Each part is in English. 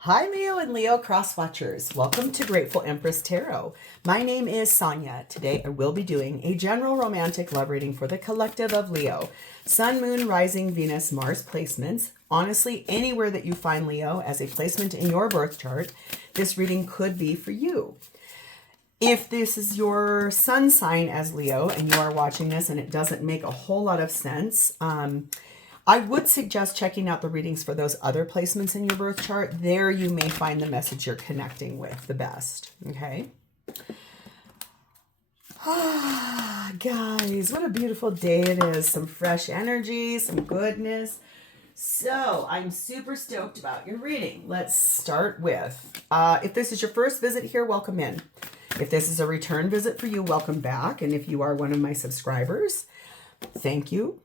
Hi, Leo and Leo Crosswatchers. Welcome to Grateful Empress Tarot. My name is Sonia. Today I will be doing a general romantic love reading for the collective of Leo. Sun, Moon, Rising, Venus, Mars placements. Honestly, anywhere that you find Leo as a placement in your birth chart, this reading could be for you. If this is your sun sign as Leo and you are watching this and it doesn't make a whole lot of sense, I would suggest checking out the readings for those other placements in your birth chart. There you may find the message you're connecting with the best, okay? Guys, what a beautiful day it is. Some fresh energy, some goodness. So I'm super stoked about your reading. Let's start with, if this is your first visit here, welcome in. If this is a return visit for you, welcome back. And if you are one of my subscribers, thank you.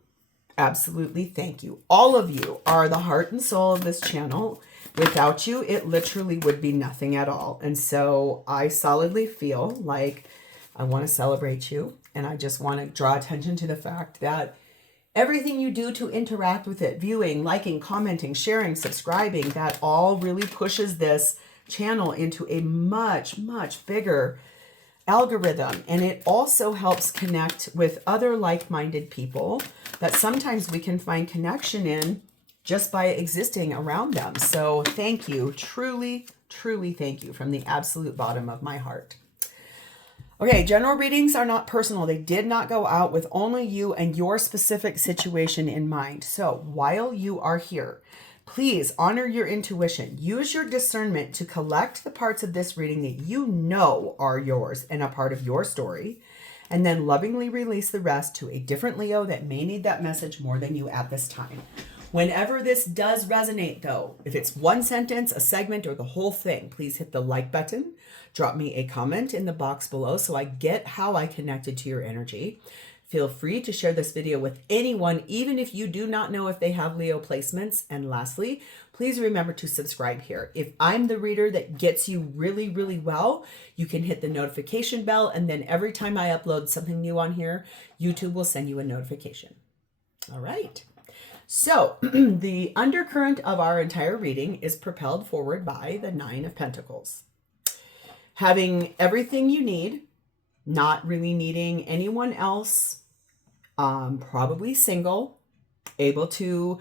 Absolutely, thank you. All of you are the heart and soul of this channel. Without you, it literally would be nothing at all. And so I solidly feel like I want to celebrate you. And I just want to draw attention to the fact that everything you do to interact with it, viewing, liking, commenting, sharing, subscribing, that all really pushes this channel into a much, much bigger algorithm. And it also helps connect with other like-minded people that sometimes we can find connection in just by existing around them. So thank you. Truly, truly thank you from the absolute bottom of my heart. Okay, general readings are not personal. They did not go out with only you and your specific situation in mind. So while you are here, please honor your intuition. Use your discernment to collect the parts of this reading that you know are yours and a part of your story, and then lovingly release the rest to a different Leo that may need that message more than you at this time. Whenever this does resonate, though, if it's one sentence, a segment, or the whole thing, please hit the like button. Drop me a comment in the box below so I get how I connected to your energy. Feel free to share this video with anyone, even if you do not know if they have Leo placements. And lastly, please remember to subscribe here. If I'm the reader that gets you really, really well, you can hit the notification bell. And then every time I upload something new on here, YouTube will send you a notification. All right. So the undercurrent of our entire reading is propelled forward by the Nine of Pentacles. Having everything you need, not really needing anyone else, probably single, able to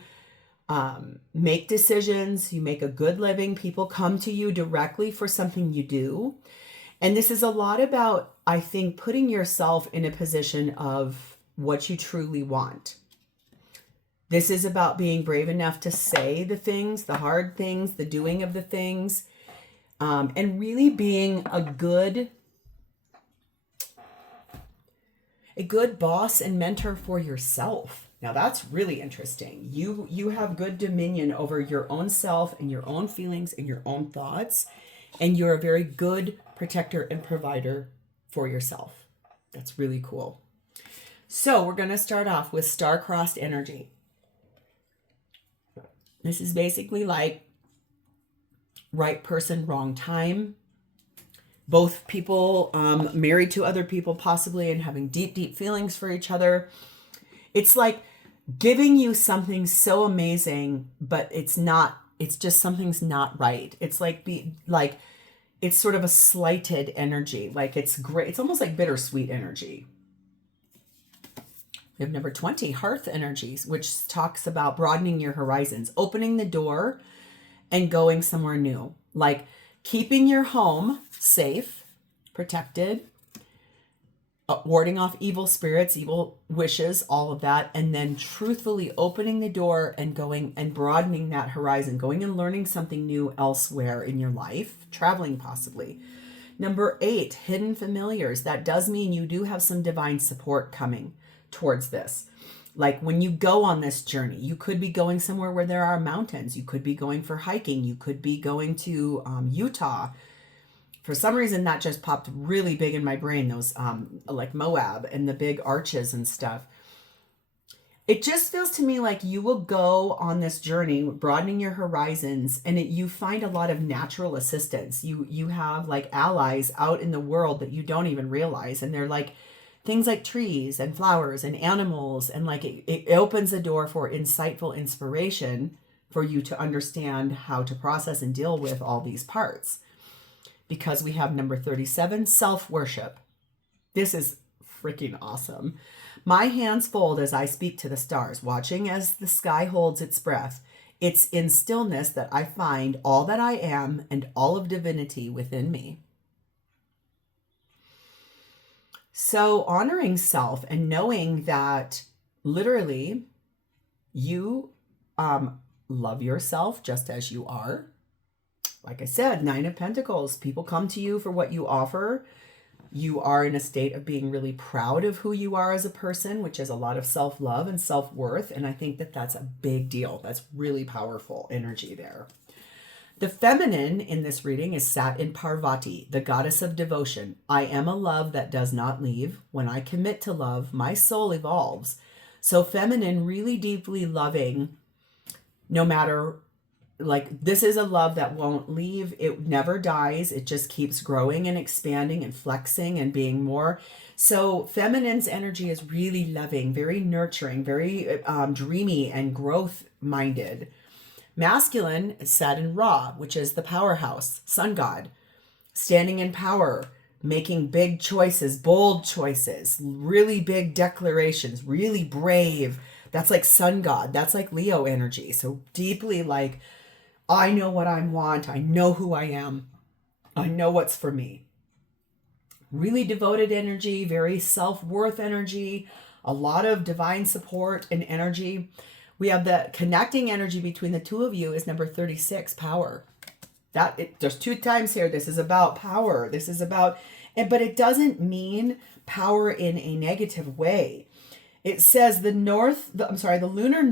make decisions, you make a good living, people come to you directly for something you do. And this is a lot about, I think, putting yourself in a position of what you truly want. This is about being brave enough to say the things, the hard things, the doing of the things, and really being a good boss and mentor for yourself. Now that's really interesting. You have good dominion over your own self and your own feelings and your own thoughts, and you're a very good protector and provider for yourself. That's really cool. So we're going to start off with star-crossed energy. This is basically like right person, wrong time. Both people married to other people possibly and having deep, deep feelings for each other. It's like giving you something so amazing, but it's just something's not right. It's like it's sort of a slighted energy. Like it's great. It's almost like bittersweet energy. We have number 20, hearth energies, which talks about broadening your horizons, opening the door and going somewhere new. Like keeping your home safe, protected, warding off evil spirits, evil wishes, all of that. And then truthfully opening the door and going and broadening that horizon, going and learning something new elsewhere in your life, traveling possibly. Number 8, hidden familiars. That does mean you do have some divine support coming towards this. Like when you go on this journey, you could be going somewhere where there are mountains. You could be going for hiking. You could be going to Utah. For some reason, that just popped really big in my brain, those like Moab and the big arches and stuff. It just feels to me like you will go on this journey, broadening your horizons, and you find a lot of natural assistance. You have like allies out in the world that you don't even realize, and they're like things like trees and flowers and animals, and like it opens the door for insightful inspiration for you to understand how to process and deal with all these parts. Because we have number 37, self-worship. This is freaking awesome. My hands fold as I speak to the stars, watching as the sky holds its breath. It's in stillness that I find all that I am and all of divinity within me. So honoring self and knowing that literally you love yourself just as you are. Like I said, 9 of Pentacles. People come to you for what you offer. You are in a state of being really proud of who you are as a person, which is a lot of self-love and self-worth. And I think that that's a big deal. That's really powerful energy there. The feminine in this reading is sat in Parvati, the goddess of devotion. I am a love that does not leave. When I commit to love, my soul evolves. So feminine, really deeply loving, no matter, like, this is a love that won't leave. It never dies. It just keeps growing and expanding and flexing and being more. So feminine's energy is really loving, very nurturing, very dreamy and growth minded. Masculine is sat in Ra, which is the powerhouse, sun god, standing in power, making big choices, bold choices, really big declarations, really brave. That's like sun god. That's like Leo energy. So deeply like, I know what I want. I know who I am. I know what's for me. Really devoted energy, very self-worth energy, a lot of divine support and energy. We have the connecting energy between the two of you is number 36, power. There's 2 times here. This is about power. This is about, but it doesn't mean power in a negative way. It says the lunar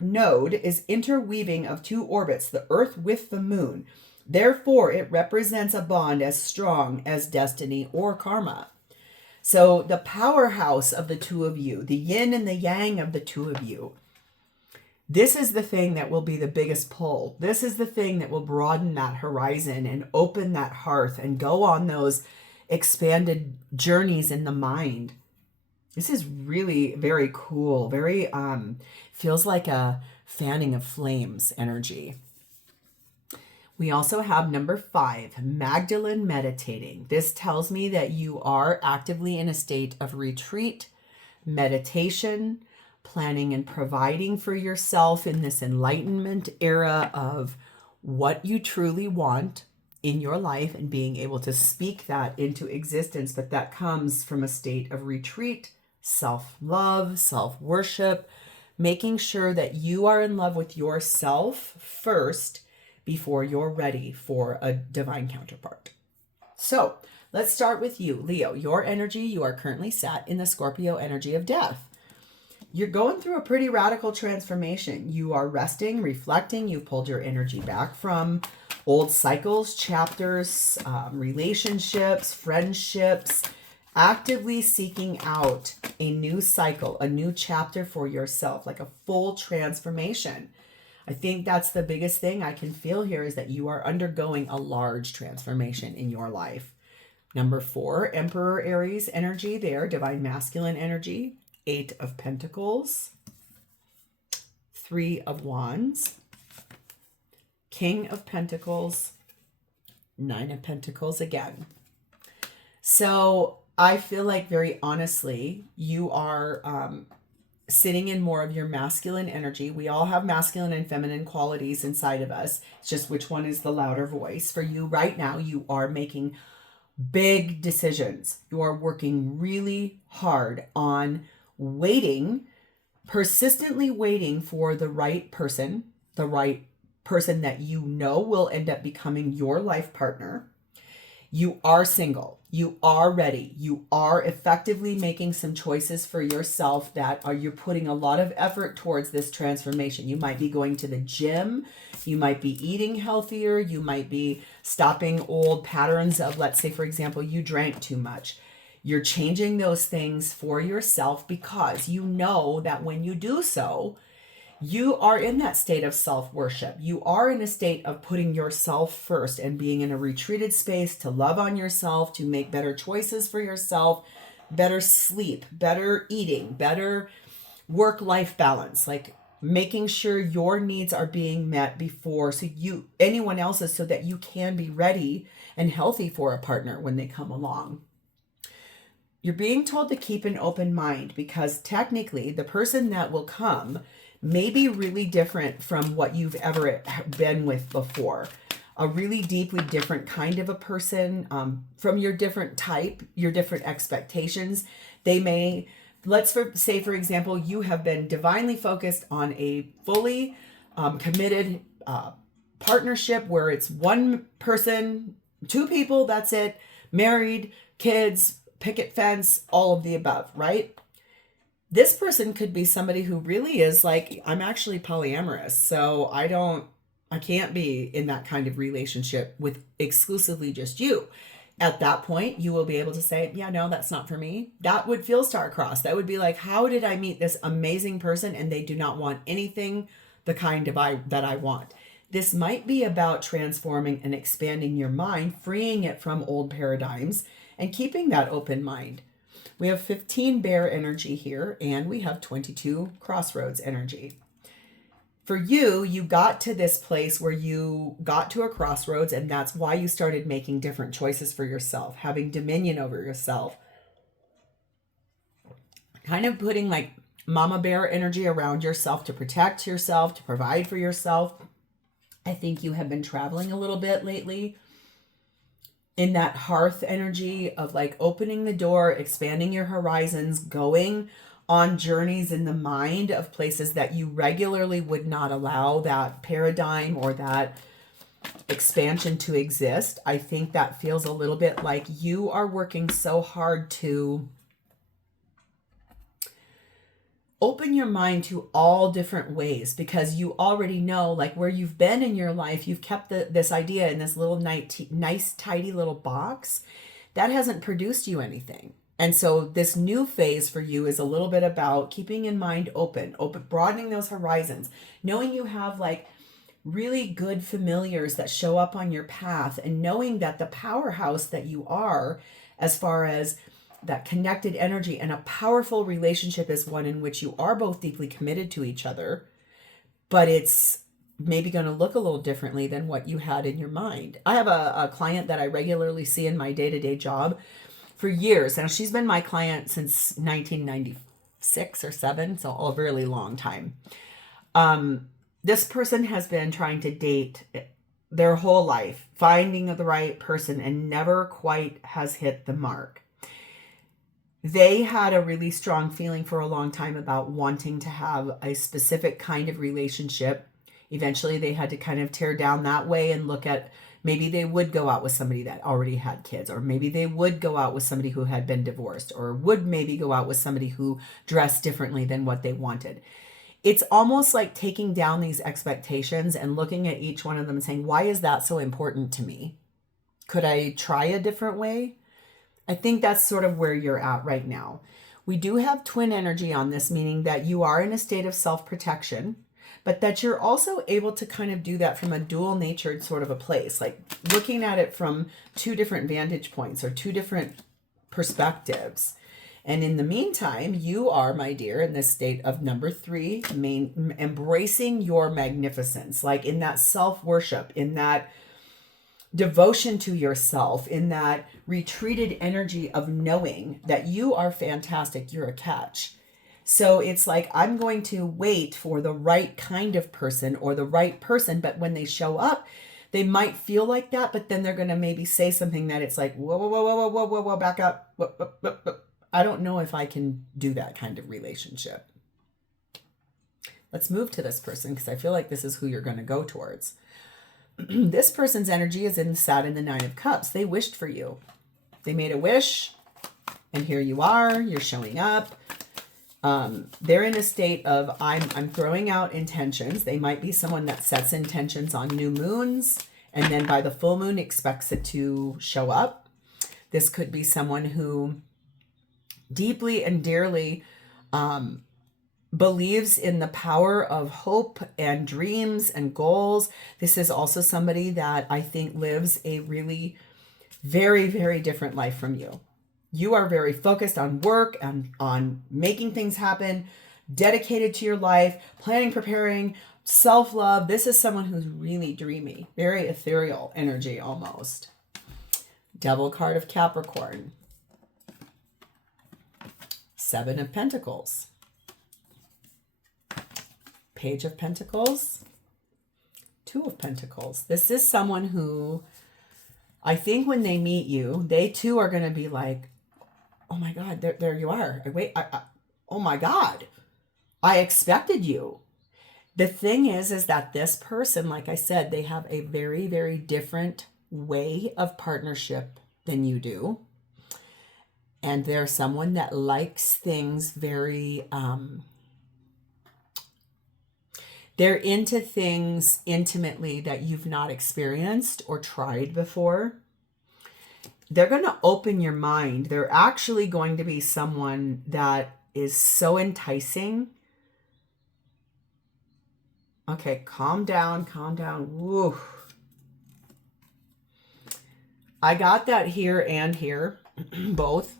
node is interweaving of 2 orbits, the Earth with the moon. Therefore, it represents a bond as strong as destiny or karma. So the powerhouse of the two of you, the yin and the yang of the two of you, this is the thing that will be the biggest pull. This is the thing that will broaden that horizon and open that hearth and go on those expanded journeys in the mind. This is really very cool. Very, feels like a fanning of flames energy. We also have number 5, Magdalene meditating. This tells me that you are actively in a state of retreat, meditation, planning and providing for yourself in this enlightenment era of what you truly want in your life and being able to speak that into existence. But that comes from a state of retreat, self-love, self-worship, making sure that you are in love with yourself first before you're ready for a divine counterpart. So let's start with you, Leo. Your energy, you are currently sat in the Scorpio energy of death. You're going through a pretty radical transformation. You are resting, reflecting. You've pulled your energy back from old cycles, chapters, relationships, friendships, actively seeking out a new cycle, a new chapter for yourself, like a full transformation. I think that's the biggest thing I can feel here is that you are undergoing a large transformation in your life. Number 4, Emperor Aries energy there, divine masculine energy. 8 of Pentacles, 3 of Wands, King of Pentacles, 9 of Pentacles again. So I feel like very honestly, you are sitting in more of your masculine energy. We all have masculine and feminine qualities inside of us. It's just which one is the louder voice. For you right now, you are making big decisions. You are working really hard on persistently waiting for the right person that you know will end up becoming your life partner. You are single. You are ready. You are effectively making some choices for yourself you're putting a lot of effort towards this transformation. You might be going to the gym. You might be eating healthier. You might be stopping old patterns of, let's say, for example, you drank too much. You're changing those things for yourself because you know that when you do so, you are in that state of self-worship. You are in a state of putting yourself first and being in a retreated space to love on yourself, to make better choices for yourself, better sleep, better eating, better work-life balance. Like making sure your needs are being met before anyone else's, so that you can be ready and healthy for a partner when they come along. You're being told to keep an open mind, because technically the person that will come may be really different from what you've ever been with before. A really deeply different kind of a person, from your different type, your different expectations. They may, say for example, you have been divinely focused on a fully committed partnership where it's one person, two people, that's it, married, kids, picket fence, all of the above, right? This person could be somebody who really is like, I'm actually polyamorous, so I can't be in that kind of relationship with exclusively just you. At that point, you will be able to say, yeah, no, that's not for me. That would feel star-crossed. That would be like, how did I meet this amazing person and they do not want anything the kind of that I want? This might be about transforming and expanding your mind, freeing it from old paradigms, and keeping that open mind. We have 15 bear energy here, and we have 22 crossroads energy. For you, you got to this place where you got to a crossroads, and that's why you started making different choices for yourself, having dominion over yourself. Kind of putting like mama bear energy around yourself to protect yourself, to provide for yourself. I think you have been traveling a little bit lately in that hearth energy of like opening the door, expanding your horizons, going on journeys in the mind of places that you regularly would not allow that paradigm or that expansion to exist. I think that feels a little bit like you are working so hard to open your mind to all different ways, because you already know like where you've been in your life. You've kept this idea in this little nice tidy little box that hasn't produced you anything. And so this new phase for you is a little bit about keeping in mind open, broadening those horizons, knowing you have like really good familiars that show up on your path, and knowing that the powerhouse that you are, as far as that connected energy and a powerful relationship, is one in which you are both deeply committed to each other, but it's maybe going to look a little differently than what you had in your mind. I have a client that I regularly see in my day-to-day job for years. Now, she's been my client since 1996 or 7, so a really long time. This person has been trying to date their whole life, finding the right person, and never quite has hit the mark. They had a really strong feeling for a long time about wanting to have a specific kind of relationship. Eventually, they had to kind of tear down that way and look at maybe they would go out with somebody that already had kids, or maybe they would go out with somebody who had been divorced, or would maybe go out with somebody who dressed differently than what they wanted. It's almost like taking down these expectations and looking at each one of them and saying, why is that so important to me? Could I try a different way? I think that's sort of where you're at right now. We do have twin energy on this, meaning that you are in a state of self-protection, but that you're also able to kind of do that from a dual-natured sort of a place, like looking at it from two different vantage points or two different perspectives. And in the meantime, you are, my dear, in this state of number 3, embracing your magnificence, like in that self-worship, in that devotion to yourself, in that retreated energy of knowing that you are fantastic, you're a catch. So it's like, I'm going to wait for the right kind of person or the right person, but when they show up, they might feel like that, but then they're going to maybe say something that it's like, whoa, whoa, whoa, whoa, whoa, whoa, whoa, back up. Whoa, whoa, whoa, whoa. I don't know if I can do that kind of relationship. Let's move to this person, because I feel like this is who you're going to go towards. This person's energy is sat in the 9 of Cups. They wished for you. They made a wish, and here you are. You're showing up. They're in a state of, I'm throwing out intentions. They might be someone that sets intentions on new moons, and then by the full moon expects it to show up. This could be someone who deeply and dearly believes in the power of hope and dreams and goals. This is also somebody that I think lives a really very, very different life from you. You are very focused on work and on making things happen, dedicated to your life, planning, preparing, self-love. This is someone who's really dreamy, very ethereal energy almost. Devil card of Capricorn. 7 of Pentacles. Page of Pentacles. 2 of Pentacles. This is someone who, I think when they meet you, they too are going to be like, oh my God, there you are. Oh my God, I expected you. The thing is that this person, like I said, they have a very, very different way of partnership than you do. And they're someone that likes things very, they're into things intimately that you've not experienced or tried before. They're going to open your mind. They're actually going to be someone that is so enticing. Okay, calm down, calm down. Woo. I got that here and here, both.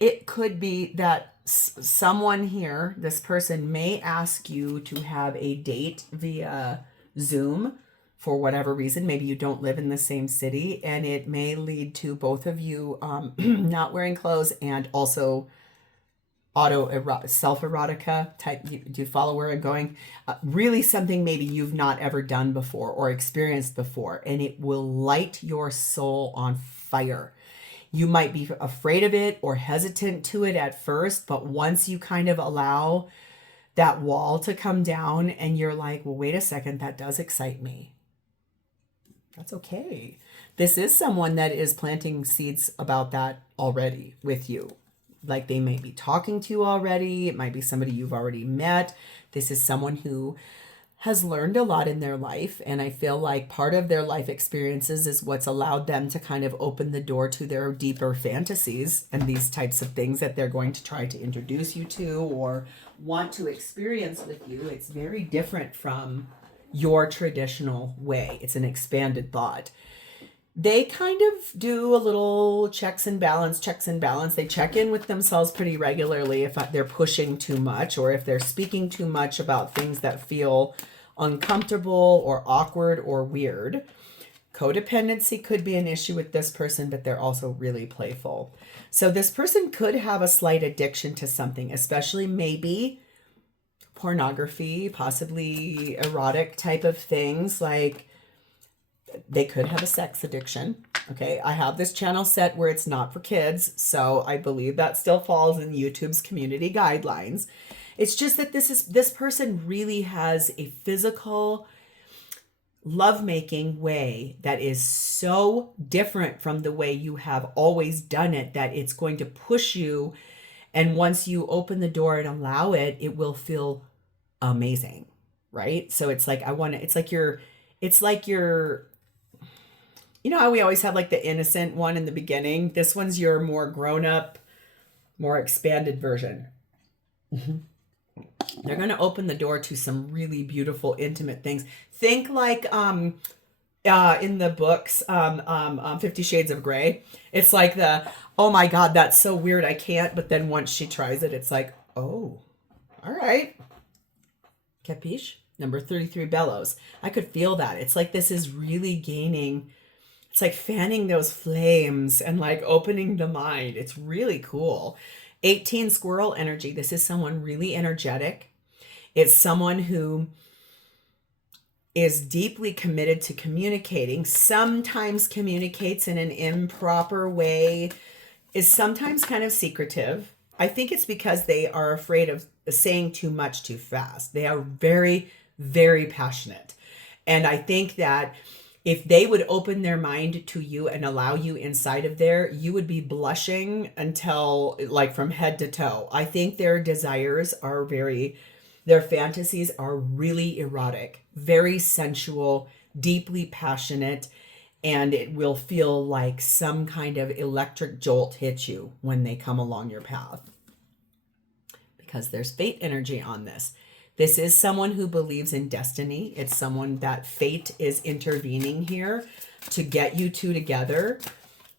It could be that someone here, this person may ask you to have a date via Zoom for whatever reason. Maybe you don't live in the same city, and it may lead to both of you not wearing clothes and also self-erotica type. Do you follow where I'm going? Really something maybe you've not ever done before or experienced before, and it will light your soul on fire. You might be afraid of it or hesitant to it at first, but once you kind of allow that wall to come down and you're like, well, wait a second, that does excite me. That's okay. This is someone that is planting seeds about that already with you. Like they may be talking to you already. It might be somebody you've already met. This is someone who has learned a lot in their life. And I feel like part of their life experiences is what's allowed them to kind of open the door to their deeper fantasies and these types of things that they're going to try to introduce you to or want to experience with you. It's very different from your traditional way. It's an expanded thought. They kind of do a little checks and balance. They check in with themselves pretty regularly if they're pushing too much or if they're speaking too much about things that feel uncomfortable or awkward or weird. Codependency could be an issue with this person, but they're also really playful. So this person could have a slight addiction to something, especially maybe pornography, possibly erotic type of things. Like they could have a sex addiction. Okay, I have this channel set where it's not for kids, so I believe that still falls in YouTube's community guidelines. It's just that this person really has a physical lovemaking way that is so different from the way you have always done it that it's going to push you. And once you open the door and allow it, it will feel amazing, right? So it's like you know how we always have like the innocent one in the beginning? This one's your more grown up, more expanded version. They're going to open the door to some really beautiful, intimate things. Think like in the books, 50 Shades of Grey. It's like oh my God, that's so weird, I can't. But then once she tries it, it's like, oh, all right. Capiche? Number 33, Bellows. I could feel that. It's like this is really gaining, it's like fanning those flames and like opening the mind. It's really cool. 18, Squirrel energy. This is someone really energetic. It's someone who is deeply committed to communicating, sometimes communicates in an improper way, is sometimes kind of secretive. I think it's because they are afraid of saying too much too fast. They are very, very passionate. And I think that if they would open their mind to you and allow you inside of there, you would be blushing until like from head to toe. I think their desires are their fantasies are really erotic, very sensual, deeply passionate, and it will feel like some kind of electric jolt hits you when they come along your path. Because there's fate energy on this. This is someone who believes in destiny. It's someone that fate is intervening here to get you two together.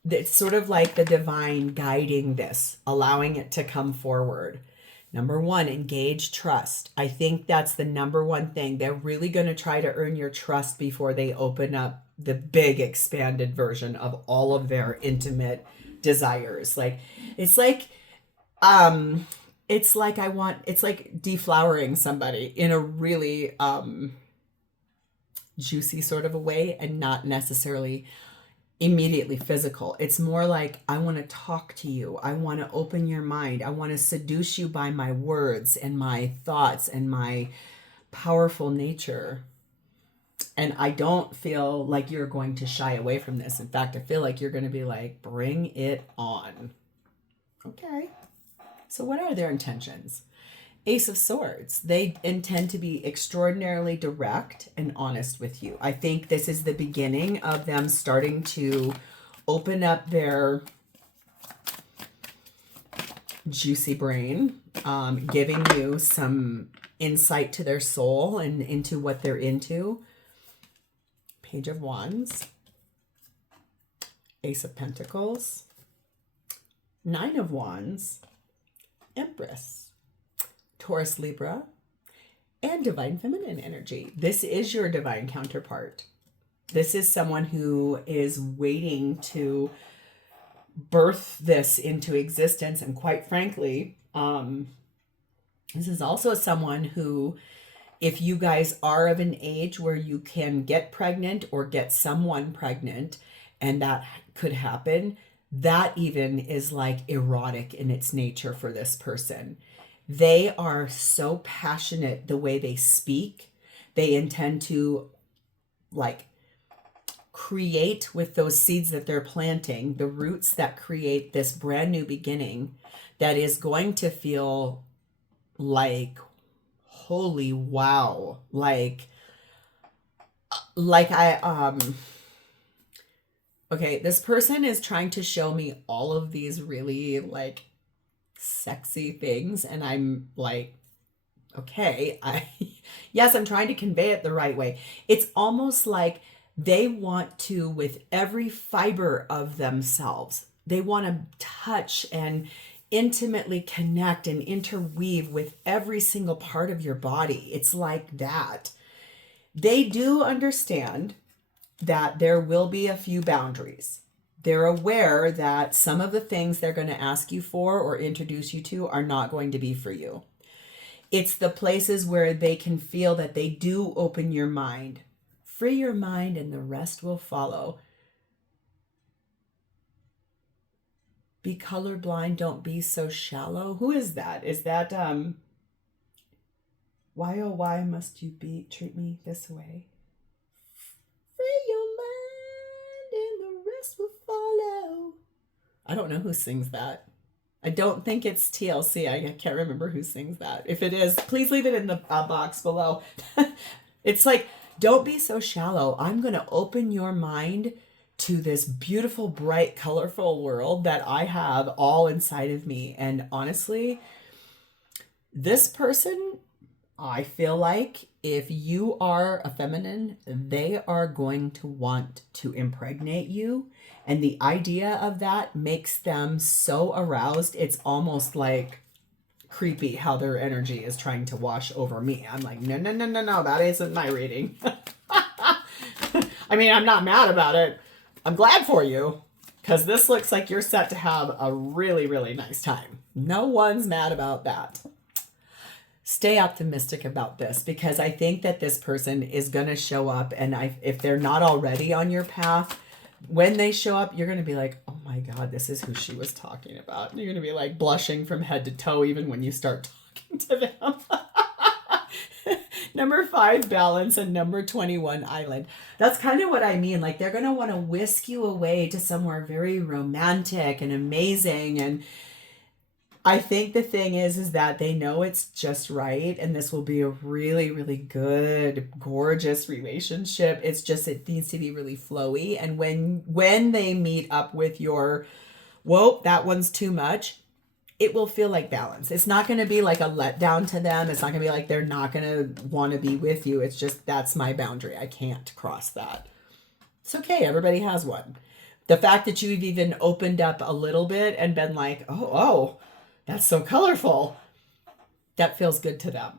It's sort of like the divine guiding this, allowing it to come forward. Number one, engage trust. I think that's the number one thing. They're really going to try to earn your trust before they open up the big expanded version of all of their intimate desires. Like, it's like, it's like it's like deflowering somebody in a really juicy sort of a way, and not necessarily immediately physical. It's more like, I want to talk to you. I want to open your mind. I want to seduce you by my words and my thoughts and my powerful nature. And I don't feel like you're going to shy away from this. In fact, I feel like you're going to be like, bring it on. Okay. So what are their intentions? Ace of Swords. They intend to be extraordinarily direct and honest with you. I think this is the beginning of them starting to open up their juicy brain, giving you some insight to their soul and into what they're into. Page of Wands. Ace of Pentacles. Nine of Wands. Empress. Taurus, Libra, and Divine Feminine energy. This is your divine counterpart. This is someone who is waiting to birth this into existence. And quite frankly, this is also someone who, if you guys are of an age where you can get pregnant or get someone pregnant, and that could happen, that even is like erotic in its nature for this person. They are so passionate the way they speak. They intend to like create with those seeds that they're planting, the roots that create this brand new beginning that is going to feel like, holy wow. Okay, this person is trying to show me all of these really like sexy things, and I'm like, okay, yes, I'm trying to convey it the right way. It's almost like they want to, with every fiber of themselves, they want to touch and intimately connect and interweave with every single part of your body. It's like that. They do understand that there will be a few boundaries. They're aware that some of the things they're going to ask you for or introduce you to are not going to be for you. It's the places where they can feel that they do open your mind. Free your mind and the rest will follow. Be colorblind, don't be so shallow. Who is that? Is that, why oh why must you treat me this way? Free your mind and the rest will follow. I don't know who sings that. I don't think it's TLC. I can't remember who sings that. If it is, please leave it in the box below. It's like, don't be so shallow. I'm going to open your mind to this beautiful, bright, colorful world that I have all inside of me. And honestly, this person, I feel like if you are a feminine, they are going to want to impregnate you. And the idea of that makes them so aroused. It's almost like creepy how their energy is trying to wash over me. I'm like, no, that isn't my reading. I mean, I'm not mad about it. I'm glad for you, because this looks like you're set to have a really, really nice time. No one's mad about that. Stay optimistic about this, because I think that this person is going to show up, and if they're not already on your path, when they show up, you're going to be like, oh my God, this is who she was talking about. And you're going to be like blushing from head to toe even when you start talking to them. Number 5, balance, and number 21, island. That's kind of what I mean. Like, they're going to want to whisk you away to somewhere very romantic and amazing. And I think the thing is that they know it's just right. And this will be a really, really good, gorgeous relationship. It's just, it needs to be really flowy. And when they meet up with your, whoa, that one's too much, it will feel like balance. It's not going to be like a letdown to them. It's not going to be like they're not going to want to be with you. It's just, that's my boundary. I can't cross that. It's okay. Everybody has one. The fact that you've even opened up a little bit and been like, oh, that's so colorful. that feels good to them.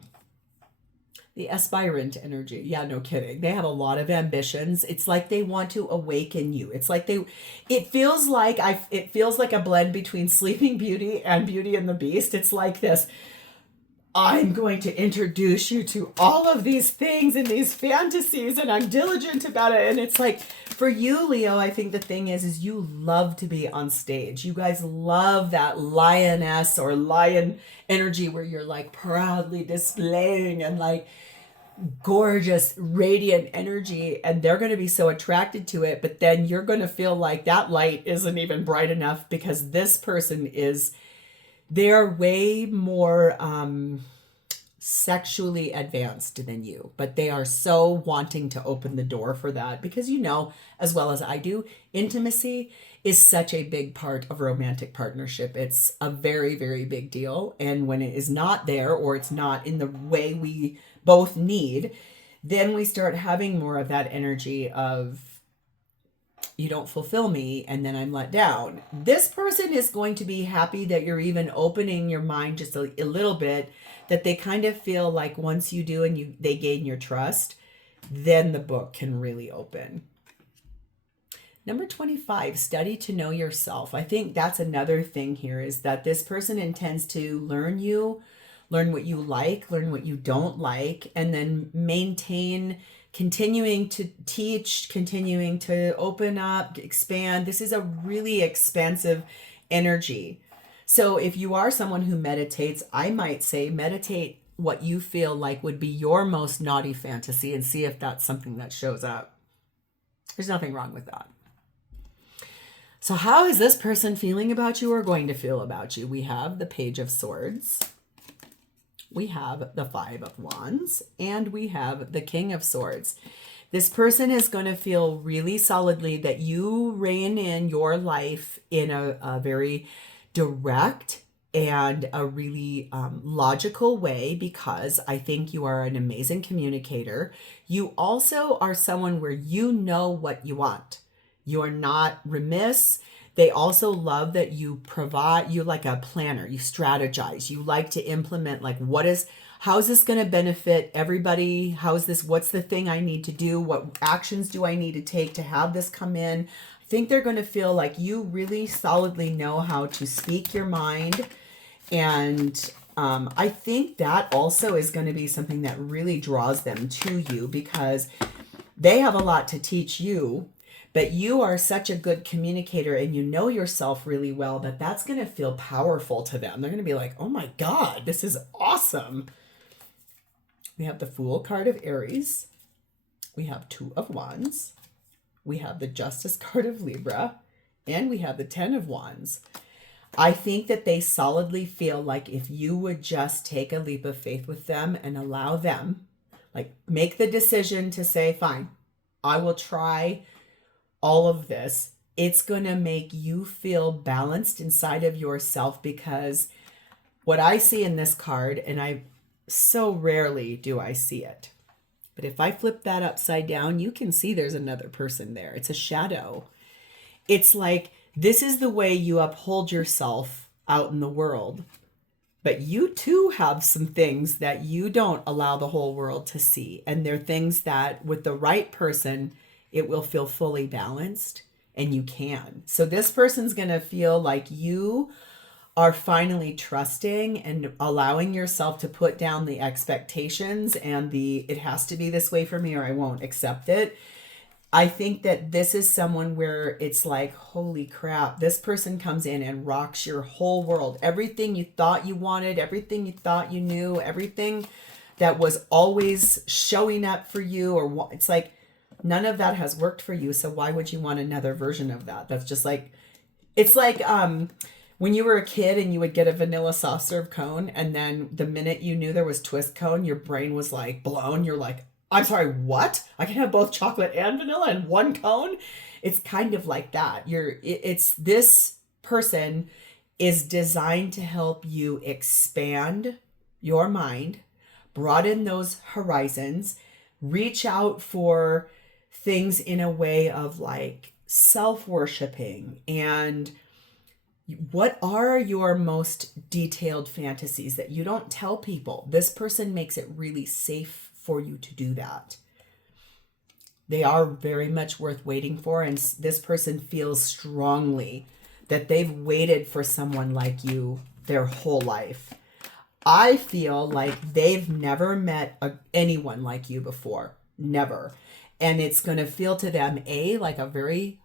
The aspirant energy. Yeah, no kidding. They have a lot of ambitions. It's like they want to awaken you. It's like it feels like a blend between Sleeping Beauty and Beauty and the Beast. It's like this. I'm going to introduce you to all of these things and these fantasies, and I'm diligent about it. And it's like, for you, Leo, I think the thing is you love to be on stage. You guys love that lioness or lion energy where you're like proudly displaying and like gorgeous, radiant energy. And they're going to be so attracted to it. But then you're going to feel like that light isn't even bright enough because this person they're way more sexually advanced than you, but they are so wanting to open the door for that because, you know, as well as I do, intimacy is such a big part of romantic partnership. It's a very, very big deal. And when it is not there or it's not in the way we both need, then we start having more of that energy of, you don't fulfill me, and then I'm let down. This person is going to be happy that you're even opening your mind just a little bit, that they kind of feel like once you do and they gain your trust, then the book can really open. Number 25, study to know yourself. I think that's another thing here is that this person intends to learn you, learn what you like, learn what you don't like, and then maintain continuing to teach, continuing to open up, expand. This is a really expansive energy. So if you are someone who meditates, I might say meditate what you feel like would be your most naughty fantasy and see if that's something that shows up. There's nothing wrong with that. So how is this person feeling about you or going to feel about you? We have the Page of Swords. We have the Five of Wands, and we have the King of Swords. This person is going to feel really solidly that you rein in your life in a very direct and a really logical way, because I think you are an amazing communicator. You also are someone where you know what you want. You are not remiss. They also love that you provide, you like a planner, you strategize, you like to implement like how is this going to benefit everybody? What's the thing I need to do? What actions do I need to take to have this come in? I think they're going to feel like you really solidly know how to speak your mind. And I think that also is going to be something that really draws them to you because they have a lot to teach you. But you are such a good communicator and you know yourself really well that that's going to feel powerful to them. They're going to be like, oh my God, this is awesome. We have the Fool card of Aries. We have Two of Wands. We have the Justice card of Libra. And we have the Ten of Wands. I think that they solidly feel like if you would just take a leap of faith with them and allow them, like make the decision to say, fine, I will try all of this, it's going to make you feel balanced inside of yourself, because what I see in this card, and I so rarely do I see it, but if I flip that upside down, you can see there's another person there. It's a shadow. It's like, this is the way you uphold yourself out in the world, but you too have some things that you don't allow the whole world to see. And they're things that with the right person, it will feel fully balanced, and you can. So this person's going to feel like you are finally trusting and allowing yourself to put down the expectations and it has to be this way for me or I won't accept it. I think that this is someone where it's like, holy crap, this person comes in and rocks your whole world. Everything you thought you wanted, everything you thought you knew, everything that was always showing up for you, or it's like, none of that has worked for you. So why would you want another version of that? That's just like, it's like when you were a kid and you would get a vanilla soft serve cone, and then the minute you knew there was twist cone, your brain was like blown. You're like, I'm sorry, what? I can have both chocolate and vanilla in one cone? It's kind of like that. It's this person is designed to help you expand your mind, broaden those horizons, reach out for things in a way of like self-worshiping, and What are your most detailed fantasies that you don't tell people? This person makes it really safe for you to do that. They are very much worth waiting for, and this person feels strongly that they've waited for someone like you their whole life. I feel like they've never met anyone like you before. Never. And it's going to feel to them, like a very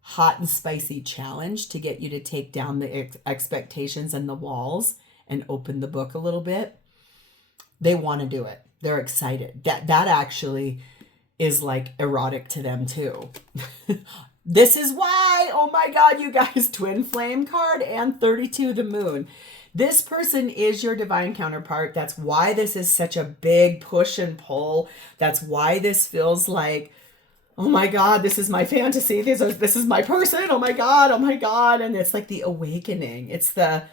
hot and spicy challenge to get you to take down the expectations and the walls and open the book a little bit. They want to do it. They're excited. That actually is like erotic to them too. This is why, oh my God, you guys, twin flame card and 32 the moon. This person is your divine counterpart. That's why this is such a big push and pull. That's why this feels like, oh my God, this is my fantasy. This is my person. Oh my God, oh my God. And it's like the awakening. It's the,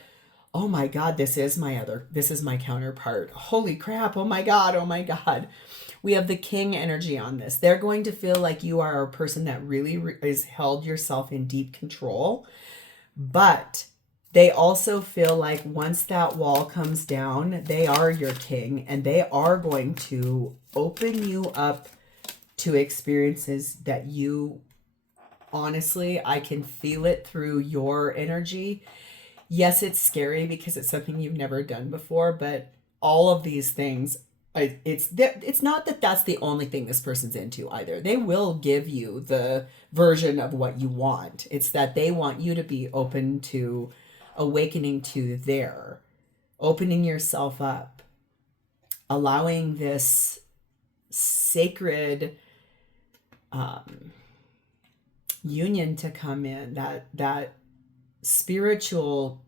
oh my God, this is my counterpart. Holy crap. Oh my God, oh my God. We have the king energy on this. They're going to feel like you are a person that really is held yourself in deep control. But they also feel like once that wall comes down, they are your king and they are going to open you up to experiences that you, honestly, I can feel it through your energy. Yes, it's scary because it's something you've never done before, but all of these things, it's not that that's the only thing this person's into either. They will give you the version of what you want. It's that they want you to be open to awakening to opening yourself up, allowing this sacred union to come in, that spiritual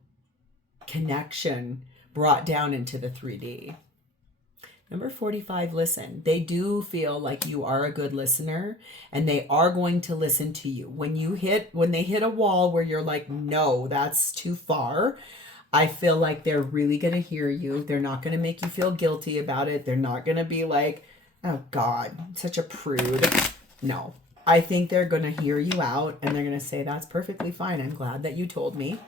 connection brought down into the 3D. Number 45, listen. They do feel like you are a good listener and they are going to listen to you. When they hit a wall where you're like, no, that's too far, I feel like they're really going to hear you. They're not going to make you feel guilty about it. They're not going to be like, oh God, such a prude. No, I think they're going to hear you out and they're going to say, that's perfectly fine. I'm glad that you told me.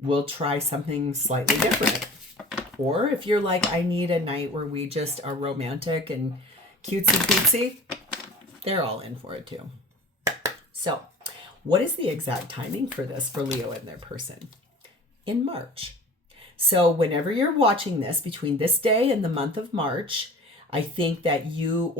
We'll try something slightly different. Or if you're like, I need a night where we just are romantic and cutesy, they're all in for it too. So what is the exact timing for this for Leo and their person? In March. So whenever you're watching this, between this day and the month of March, I think that you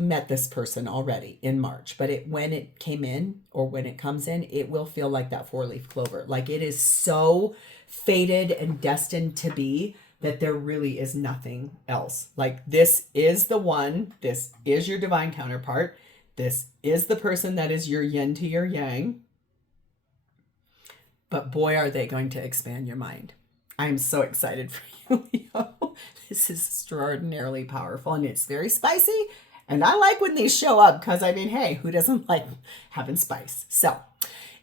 met this person already in March, but when it came in or when it comes in, it will feel like that 4-leaf clover. Like it is so fated and destined to be that there really is nothing else. Like this is the one, this is your divine counterpart. This is the person that is your yin to your yang. But boy, are they going to expand your mind. I'm so excited for you, Leo. This is extraordinarily powerful and it's very spicy. And I like when these show up because, I mean, hey, who doesn't like having spice? So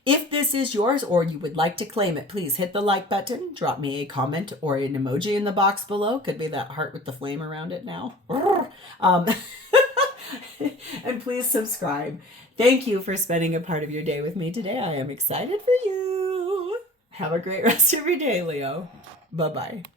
if this is yours or you would like to claim it, please hit the like button, drop me a comment or an emoji in the box below. Could be that heart with the flame around it now. And please subscribe. Thank you for spending a part of your day with me today. I am excited for you. Have a great rest of your day, Leo. Bye-bye.